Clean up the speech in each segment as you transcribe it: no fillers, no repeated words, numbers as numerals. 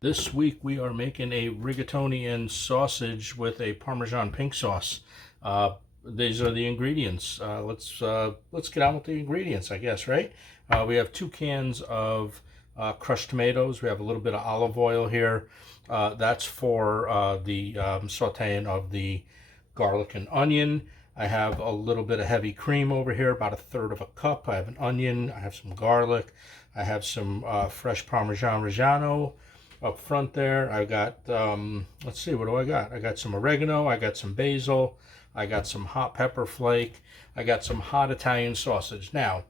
This week we are making a rigatoni and sausage with a Parmesan pink sauce. These are the ingredients. Let's get on with the ingredients, I guess, right? We have 2 cans of crushed tomatoes. We have a little bit of olive oil here. That's for the sauteing of the garlic and onion. I have a little bit of heavy cream over here, about 1/3 cup. I have an onion. I have some garlic. I have some fresh Parmesan Reggiano up front there. I got, let's see, what do I got? I got some oregano. I got some basil. I got some hot pepper flake. I got some hot Italian sausage. Now,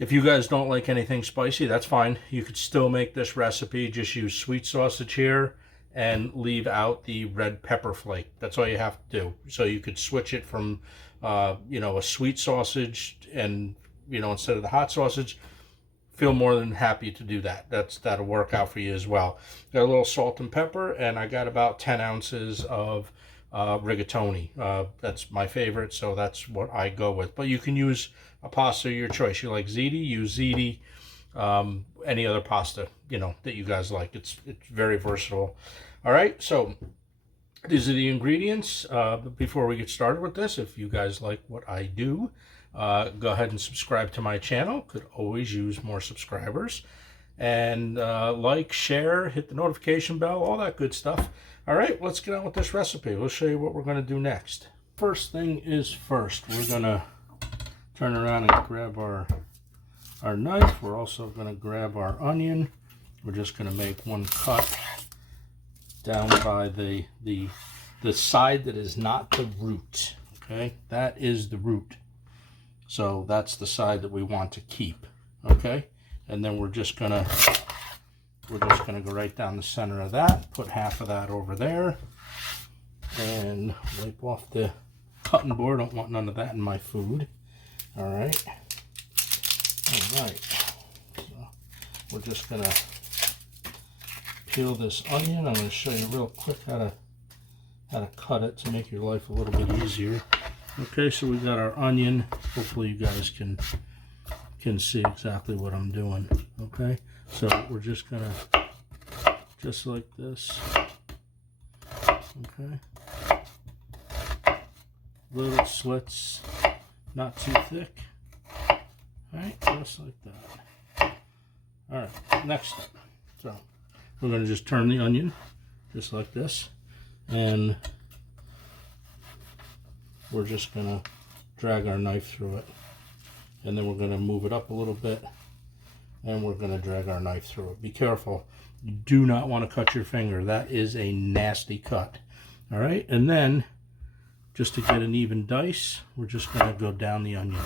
if you guys don't like anything spicy, that's fine. You could still make this recipe. Just use sweet sausage here and leave out the red pepper flake. That's all you have to do. So you could switch it from, a sweet sausage and, instead of the hot sausage, feel more than happy to do that. That'll work out for you as well. Got a little salt and pepper, and I got about 10 ounces of rigatoni. That's my favorite, so that's what I go with. But you can use a pasta of your choice. You like ziti, use ziti. Any other pasta, that you guys like. It's very versatile. All right, so these are the ingredients. But before we get started with this, if you guys like what I do, go ahead and subscribe to my channel. Could always use more subscribers. And like, share, hit the notification bell, all that good stuff. All right, let's get on with this recipe. We'll show you what we're going to do next. First thing is first, we're going to turn around and grab our knife. We're also going to grab our onion. We're just going to make one cut down by the side that is not the root. Okay, that is the root. So that's the side that we want to keep. Okay, and then we're just gonna go right down the center of that. Put half of that over there, and wipe off the cutting board. Don't want none of that in my food. All right. All right. So we're just gonna peel this onion. I'm gonna show you real quick how to cut it to make your life a little bit easier. Okay, so we got our onion. Hopefully you guys can see exactly what I'm doing. Okay, so we're just gonna, just like this. Okay, little slits, not too thick. All right, just like that. All right, next step. So we're gonna just turn the onion just like this, and we're just gonna drag our knife through it, and then we're gonna move it up a little bit, and we're gonna drag our knife through it. Be careful, you do not want to cut your finger. That is a nasty cut. All right, and then just to get an even dice, we're just gonna go down the onion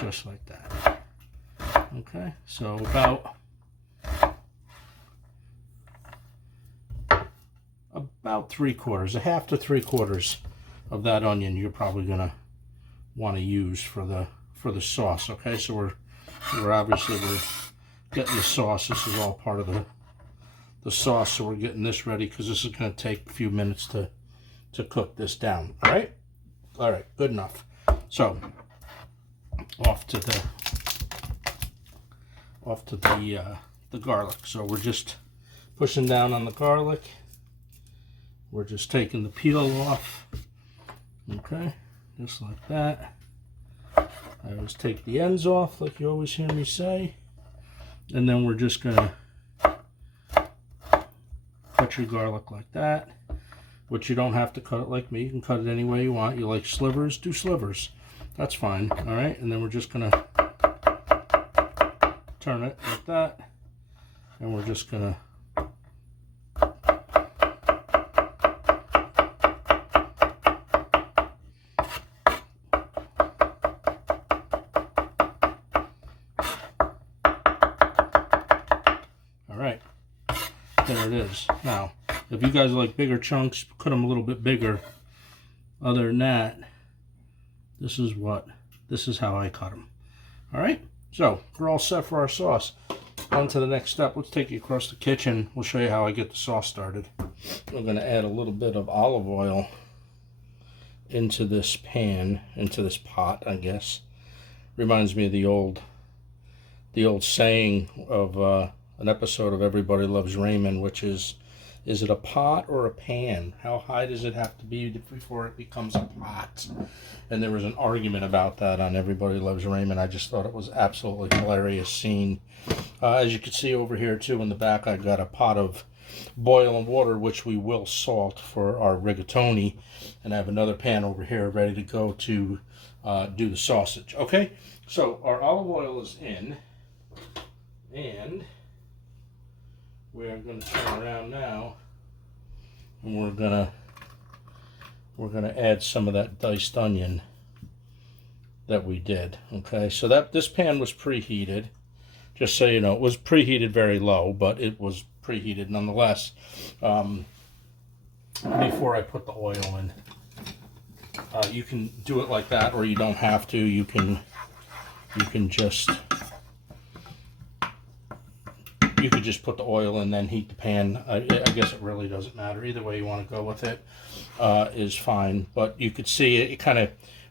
just like that. Okay, so about 3/4, 1/2 to 3/4 of that onion you're probably gonna want to use for the sauce. Okay, so we're obviously getting the sauce. This is all part of the sauce, so we're getting this ready because this is going to take a few minutes to cook this down. All right, good enough. So off to the garlic. So we're just pushing down on the garlic. We're just taking the peel off. Okay, just like that. I always take the ends off, like you always hear me say. And then we're just gonna cut your garlic like that, which you don't have to cut it like me. You can cut it any way you want. You like slivers, do slivers. That's fine. All right, and then we're just gonna turn it like that, and we're just gonna there it is. Now, if you guys like bigger chunks, cut them a little bit bigger. Other than that, this is how I cut them. All right, so we're all set for our sauce. On to the next step. Let's take you across the kitchen. We'll show you how I get the sauce started. I'm going to add a little bit of olive oil into this pan, into this pot, I guess. Reminds me of the old saying of an episode of Everybody Loves Raymond, which is it a pot or a pan? How high does it have to be before it becomes a pot? And there was an argument about that on Everybody Loves Raymond. I just thought it was absolutely hilarious scene. As you can see over here too in the back, I got a pot of boiling water, which we will salt for our rigatoni, and I have another pan over here ready to go to do the sausage. Okay, so our olive oil is in, and we're going to turn around now, and we're gonna add some of that diced onion that we did. Okay, so that this pan was preheated. Just so you know, it was preheated very low, but it was preheated nonetheless. Before I put the oil in, you can do it like that, or you don't have to. You can just put the oil in, then heat the pan. I guess it really doesn't matter. Either way you want to go with it is fine. But you could see it kind of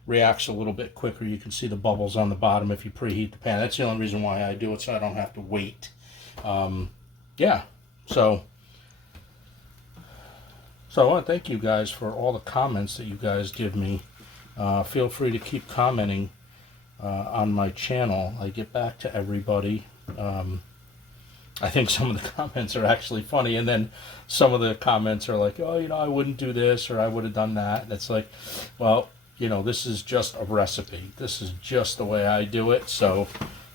reacts a little bit quicker. You can see the bubbles on the bottom if you preheat the pan. That's the only reason why I do it, so I don't have to wait. Yeah, so I want to thank you guys for all the comments that you guys give me. Feel free to keep commenting on my channel. I get back to everybody. I think some of the comments are actually funny, and then some of the comments are like, oh, I wouldn't do this, or I would have done that. And it's like, well, this is just a recipe. This is just the way I do it. So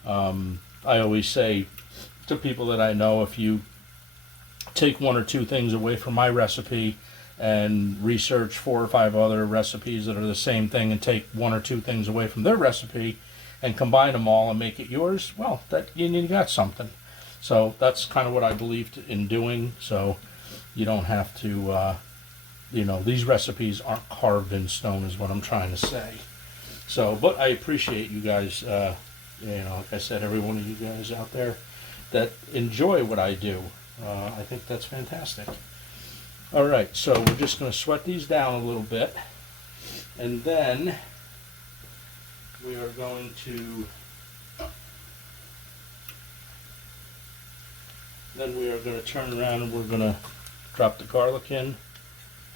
I always say to people that I know, if you take one or two things away from my recipe and research 4 or 5 other recipes that are the same thing and take 1 or 2 things away from their recipe and combine them all and make it yours, well, that you got something. So that's kind of what I believed in doing. So you don't have to these recipes aren't carved in stone is what I'm trying to say. So, but I appreciate you guys, like I said, every one of you guys out there that enjoy what I do. I think that's fantastic. All right, so we're just going to sweat these down a little bit, and then we are going to turn around and we're going to drop the garlic in.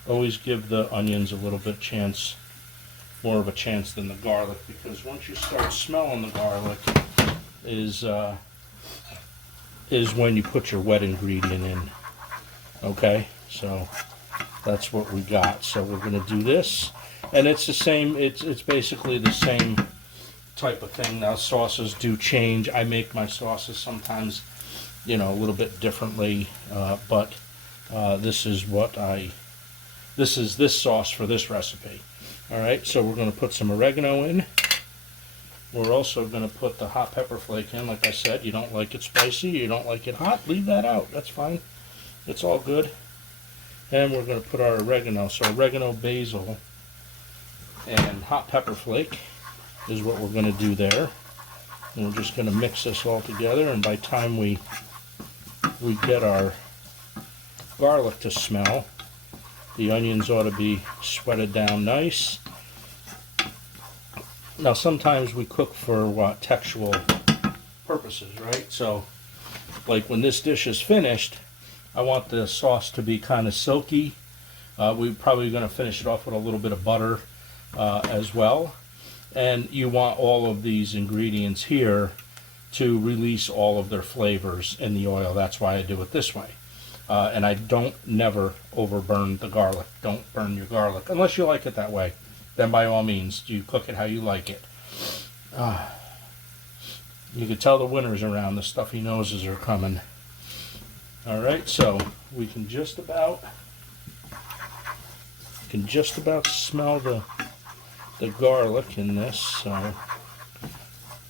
Always give the onions a little bit more of a chance than the garlic, because once you start smelling the garlic is when you put your wet ingredient in. Okay, so that's what we got. So we're going to do this, and it's the same. It's basically the same type of thing. Now sauces do change. I make my sauces sometimes, a little bit differently, but this is this sauce for this recipe. All right, so we're going to put some oregano in. We're also going to put the hot pepper flake in. Like I said, you don't like it spicy, you don't like it hot, leave that out. That's fine. It's all good. And we're going to put our oregano. So oregano, basil, and hot pepper flake is what we're going to do there. And we're just going to mix this all together, and by the time we get our garlic to smell, the onions ought to be sweated down nice. Now sometimes we cook for textual purposes, right? So like when this dish is finished, I want the sauce to be kind of silky. We're probably going to finish it off with a little bit of butter as well. And you want all of these ingredients here to release all of their flavors in the oil. That's why I do it this way. And I don't never overburn the garlic. Don't burn your garlic unless you like it that way. Then by all means, you cook it how you like it. You can tell the winter's around. The stuffy noses are coming. All right, so we can just about smell the garlic in this. So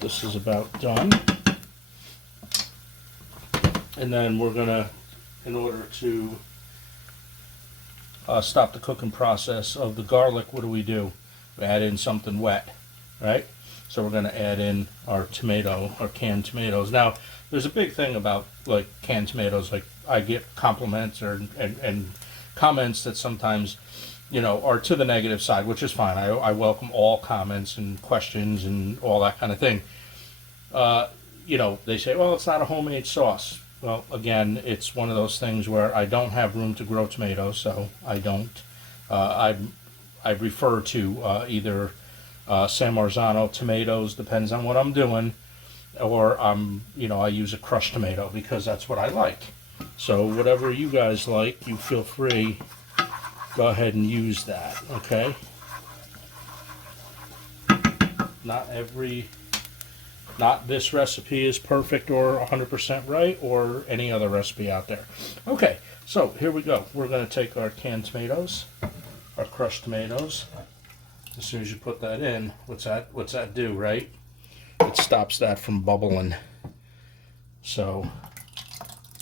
this is about done. And then we're gonna, in order to stop the cooking process of the garlic, what do? We add in something wet, right? So we're going to add in our tomato, our canned tomatoes. Now, there's a big thing about like canned tomatoes. Like I get compliments and comments that sometimes, are to the negative side, which is fine. I welcome all comments and questions and all that kind of thing. They say, well, it's not a homemade sauce. Well, again, it's one of those things where I don't have room to grow tomatoes, so I don't. I refer to either San Marzano tomatoes, depends on what I'm doing, or I use a crushed tomato because that's what I like. So whatever you guys like, you feel free, go ahead and use that, okay? Not this recipe is perfect or 100% right, or any other recipe out there. Okay, so here we go. We're going to take our canned tomatoes, our crushed tomatoes. As soon as you put that in, what's that do, right? It stops that from bubbling. So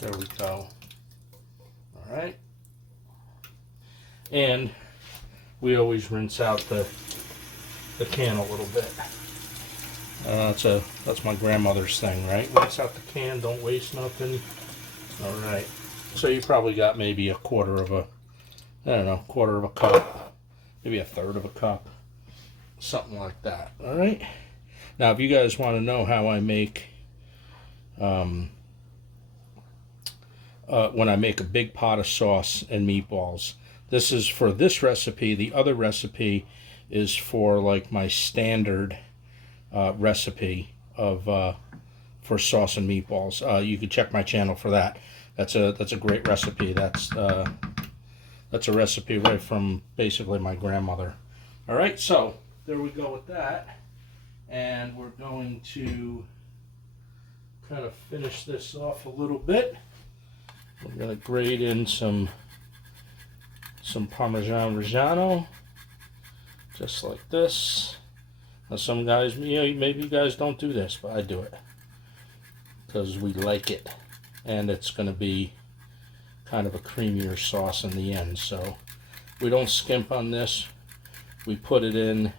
there we go. All right. And we always rinse out the can a little bit. That's my grandmother's thing, right? Rinse out the can, don't waste nothing. All right. So you probably got maybe quarter of a cup, maybe a third of a cup, something like that. All right. Now, if you guys want to know how I make, when I make a big pot of sauce and meatballs, this is for this recipe. The other recipe is for like my standard recipe of for sauce and meatballs. You can check my channel for that. That's a great recipe. That's a recipe right from basically my grandmother. All right, so there we go with that, and we're going to kind of finish this off a little bit. We're going to grate in some Parmesan Reggiano, just like this. Now some guys, maybe you guys don't do this, but I do it because we like it, and it's going to be kind of a creamier sauce in the end. So we don't skimp on this. We put it in,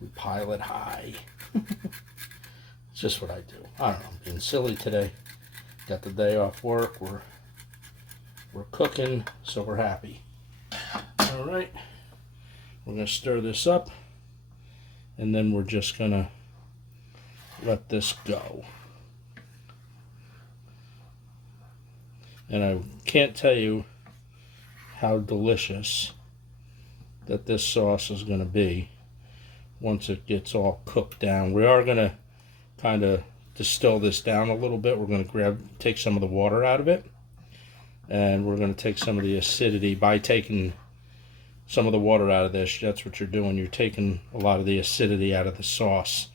we pile it high. It's just what I do. I don't know, I'm being silly today. Got the day off work. We're cooking, so we're happy. All right, we're going to stir this up, and then we're just going to let this go. And I can't tell you how delicious that this sauce is going to be once it gets all cooked down. We are going to kind of distill this down a little bit. We're going to take some of the water out of it, and we're going to take some of the acidity. By taking some of the water out of this, that's what you're doing. You're taking a lot of the acidity out of the sauce.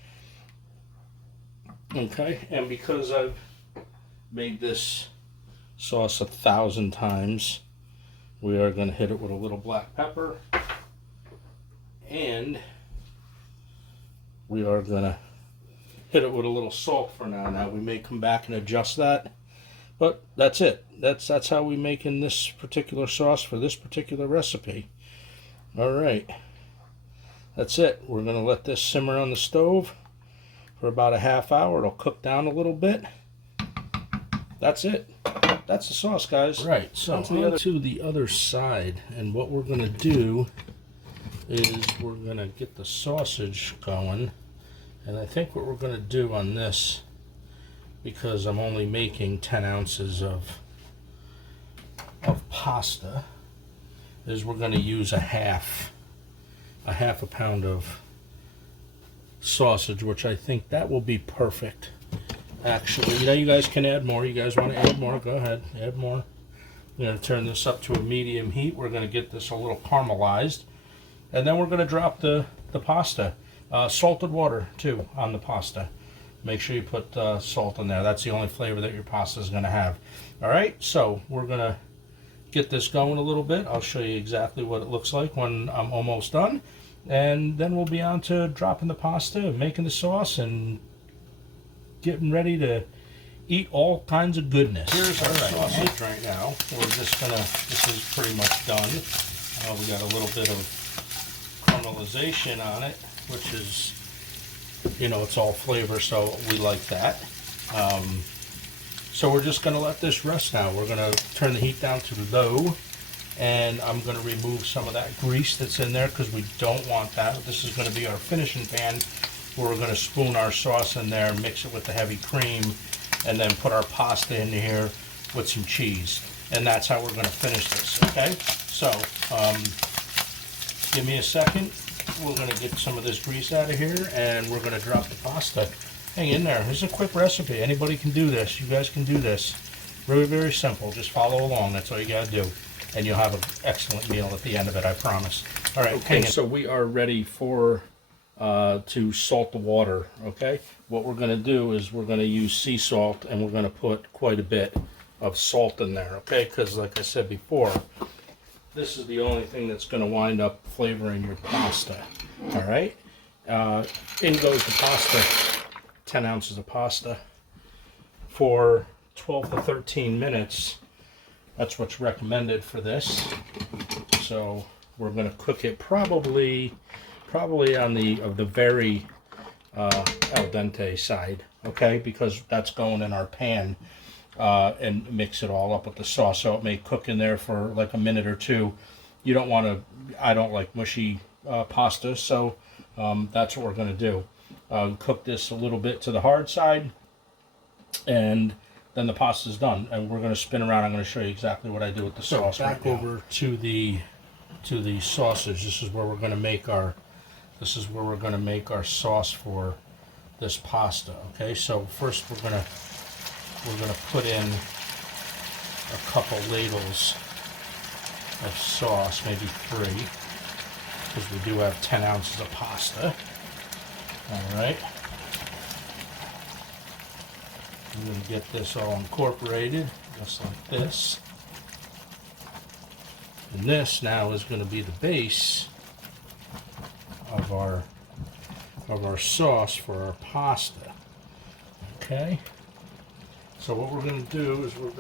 Okay, and because I've made this sauce 1,000 times, we are going to hit it with a little black pepper, and we are going to hit it with a little salt for now. Now we may come back and adjust that, but that's it. That's how we make in this particular sauce for this particular recipe. All right, that's it. We're going to let this simmer on the stove for about a half hour. It'll cook down a little bit. That's it. That's the sauce, guys. Right, so on to the other side, and what we're going to do is we're going to get the sausage going. And I think what we're going to do on this, because I'm only making 10 ounces of pasta, is we're going to use a half a pound of sausage, which I think that will be perfect. Actually, you guys can add more. You guys want to add more? Go ahead, add more. I'm going to turn this up to a medium heat. We're going to get this a little caramelized, and then we're going to drop the pasta. Salted water too on the pasta. Make sure you put salt in there. That's the only flavor that your pasta is going to have. All right, so we're going to get this going a little bit. I'll show you exactly what it looks like when I'm almost done, and then we'll be on to dropping the pasta, making the sauce, and getting ready to eat all kinds of goodness. Here's our sausage right now. We're just gonna, this is pretty much done. We got a little bit of caramelization on it, which is, it's all flavor, so we like that. So we're just gonna let this rest now. We're gonna turn the heat down to low, and I'm gonna remove some of that grease that's in there because we don't want that. This is gonna be our finishing pan, where we're going to spoon our sauce in there, mix it with the heavy cream, and then put our pasta in here with some cheese. And that's how we're going to finish this, okay? So, give me a second. We're going to get some of this grease out of here, and we're going to drop the pasta. Hang in there. This is a quick recipe. Anybody can do this. You guys can do this. Very, very simple. Just follow along. That's all you got to do. And you'll have an excellent meal at the end of it, I promise. All right, okay, so we are ready for to salt the water, okay? What we're going to do is we're going to use sea salt, and we're going to put quite a bit of salt in there, okay? Because like I said before, this is the only thing that's going to wind up flavoring your pasta, all right? In goes the pasta, 10 ounces of pasta for 12 to 13 minutes. That's what's recommended for this. So we're going to cook it probably on the very al dente side, okay? Because that's going in our pan, and mix it all up with the sauce. So it may cook in there for like a minute or two. You don't want to. I don't like mushy pasta, so that's what we're going to do. Cook this a little bit to the hard side, and then the pasta's done. And we're going to spin around. I'm going to show you exactly what I do with the sauce. Back over to the sausage. This is where we're going to make our. This is where we're going to make our sauce for this pasta. Okay, so first we're going to put in a couple ladles of sauce, maybe 3, because we do have 10 ounces of pasta. All right. I'm going to get this all incorporated, just like this. And this now is going to be the base of our sauce for our pasta. Okay. So what we're going to do is we're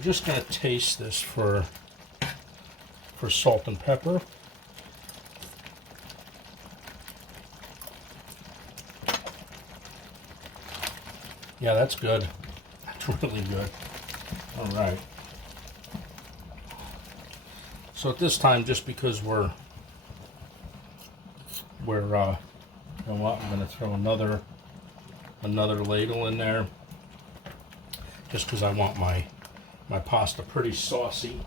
just going to taste this for salt and pepper. Yeah, that's good. That's really good. All right. So at this time, just because we're you know what, I'm going to throw another ladle in there, just because I want my pasta pretty saucy.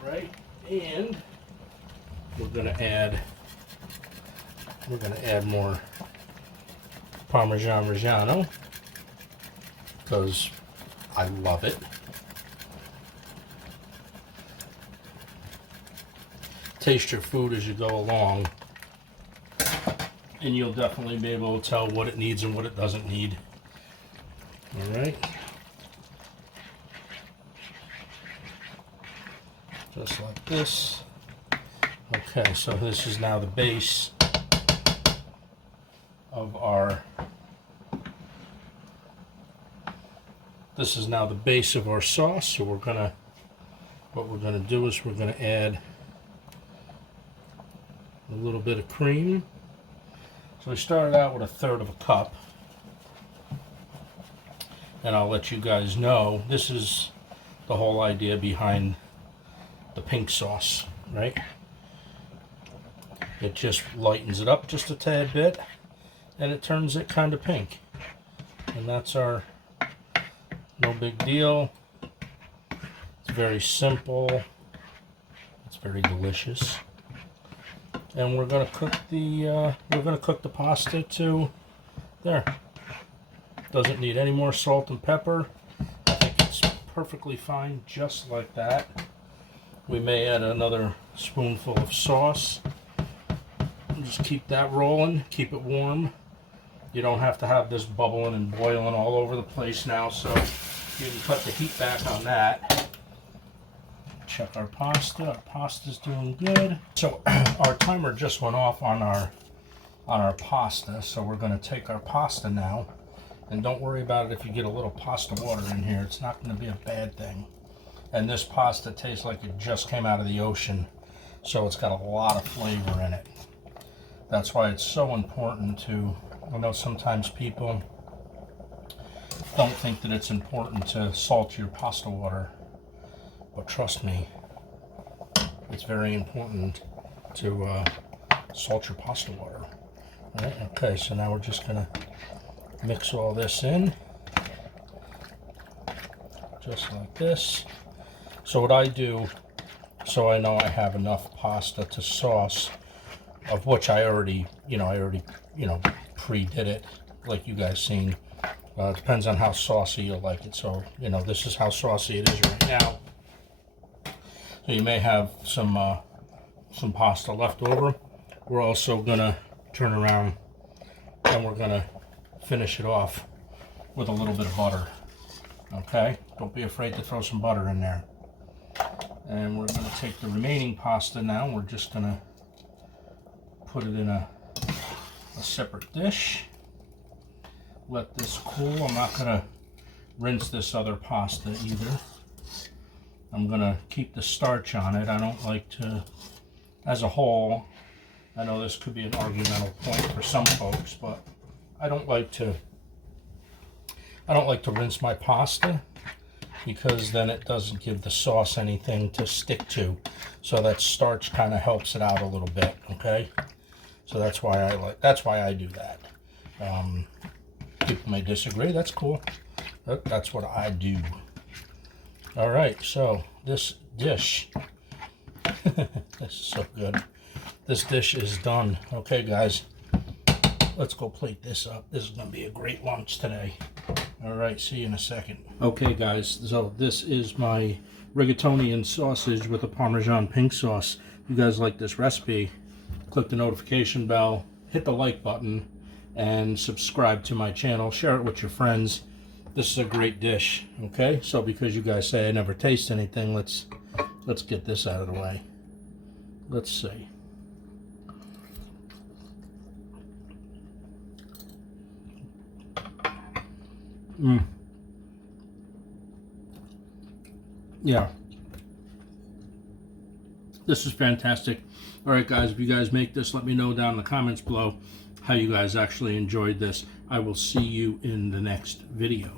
All right, and we're going to add more Parmesan Reggiano, because I love it. Taste your food as you go along, and you'll definitely be able to tell what it needs and what it doesn't need. All right. Just like this. Okay, so this is now the base of our sauce. So what we're gonna do is we're gonna add a little bit of cream. So we started out with 1/3 of a cup, and I'll let you guys know this is the whole idea behind the pink sauce, right? It just lightens it up just a tad bit, and it turns it kind of pink, and that's our no big deal. It's very simple. It's very delicious. And we're gonna cook the pasta to there. Doesn't need any more salt and pepper. I think it's perfectly fine just like that. We may add another spoonful of sauce. Just keep that rolling, keep it warm. You don't have to have this bubbling and boiling all over the place now, so you can cut the heat back on that. Check our pasta. Our pasta's doing good. So our timer just went off on our pasta, so we're going to take our pasta now, and don't worry about it if you get a little pasta water in here. It's not going to be a bad thing. And this pasta tastes like it just came out of the ocean, so it's got a lot of flavor in it. That's why it's so important to, I know sometimes people don't think that it's important to salt your pasta water, but trust me, it's very important to salt your pasta water. All right, okay, so now we're just gonna mix all this in, just like this. So what I do, so I know I have enough pasta to sauce, of which I already pre-did it, like you guys seen. It depends on how saucy you like it. So, this is how saucy it is right now. So you may have some pasta left over. We're also gonna turn around and we're gonna finish it off with a little bit of butter. Okay, don't be afraid to throw some butter in there. And we're gonna take the remaining pasta now. We're just gonna put it in a separate dish. Let this cool. I'm not gonna rinse this other pasta either. I'm gonna keep the starch on it. I don't like to, as a whole, I know this could be an argumental point for some folks, but I don't like to rinse my pasta, because then it doesn't give the sauce anything to stick to. So that starch kind of helps it out a little bit, okay? So that's why I do that. People may disagree, that's cool. But that's what I do. All right, so this dish, this is so good. This dish is done. Okay, guys, let's go plate this up. This is gonna be a great lunch today. All right, see you in a second. Okay, guys, so this is my rigatoni and sausage with a Parmesan pink sauce. If you guys like this recipe, click the notification bell, hit the like button, and subscribe to my channel. Share it with your friends. This is a great dish. Okay, so because you guys say I never taste anything, let's get this out of the way. Let's see. Yeah, this is fantastic. All right, guys, if you guys make this, let me know down in the comments below how you guys actually enjoyed this. I will see you in the next video.